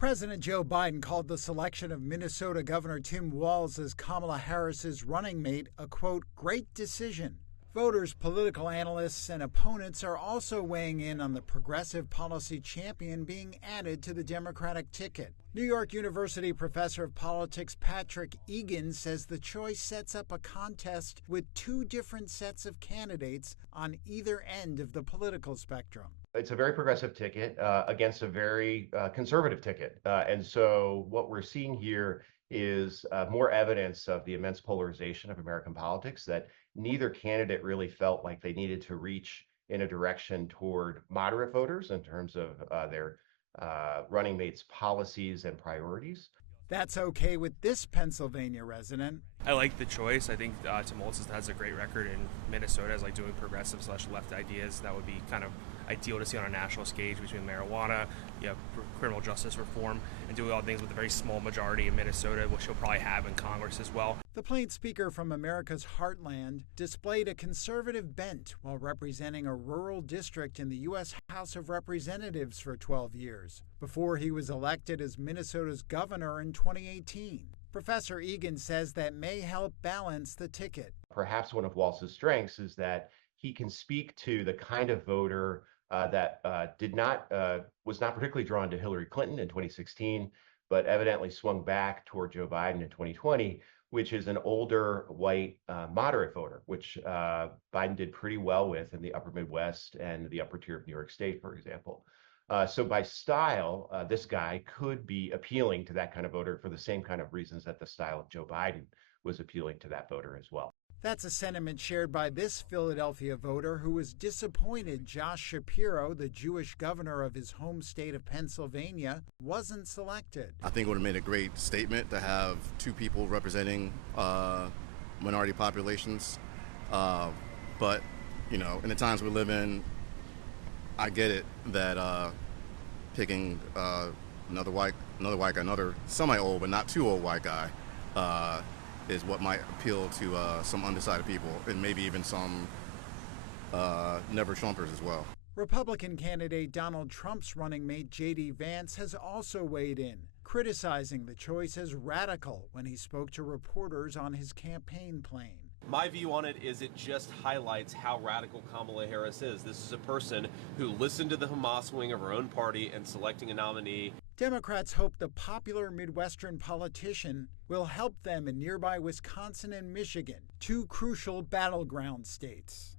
President Joe Biden called the selection of Minnesota Governor Tim Walz as Kamala Harris's running mate a, quote, great decision. Voters, political analysts, and opponents are also weighing in on the progressive policy champion being added to the Democratic ticket. New York University professor of politics Patrick Egan says the choice sets up a contest with two different sets of candidates on either end of the political spectrum. It's a very progressive ticket against a very conservative ticket. And so what we're seeing here is more evidence of the immense polarization of American politics, that neither candidate really felt like they needed to reach in a direction toward moderate voters in terms of their running mates' policies and priorities. That's okay with this Pennsylvania resident. I like the choice. I think Tim Walz has a great record in Minnesota as doing progressive/left ideas. That would be kind of ideal to see on a national stage between marijuana, criminal justice reform, and doing all things with a very small majority in Minnesota, which he'll probably have in Congress as well. The Plains speaker from America's heartland displayed a conservative bent while representing a rural district in the U.S. House of Representatives for 12 years, before he was elected as Minnesota's governor in 2018. Professor Egan says that may help balance the ticket. Perhaps one of Walz's strengths is that he can speak to the kind of voter that was not particularly drawn to Hillary Clinton in 2016, but evidently swung back toward Joe Biden in 2020, which is an older, white, moderate voter, which Biden did pretty well with in the upper Midwest and the upper tier of New York State, for example. So by style, this guy could be appealing to that kind of voter for the same kind of reasons that the style of Joe Biden was appealing to that voter as well. That's a sentiment shared by this Philadelphia voter who was disappointed Josh Shapiro, the Jewish governor of his home state of Pennsylvania, wasn't selected. I think it would have made a great statement to have two people representing minority populations. But, in the times we live in, I get it that picking another semi-old but not too old white guy is what might appeal to some undecided people, and maybe even some never Trumpers as well. Republican candidate Donald Trump's running mate J.D. Vance has also weighed in, criticizing the choice as radical when he spoke to reporters on his campaign plane. My view on it is it just highlights how radical Kamala Harris is. This is a person who listened to the Hamas wing of her own party and selecting a nominee. Democrats hope the popular Midwestern politician will help them in nearby Wisconsin and Michigan, two crucial battleground states.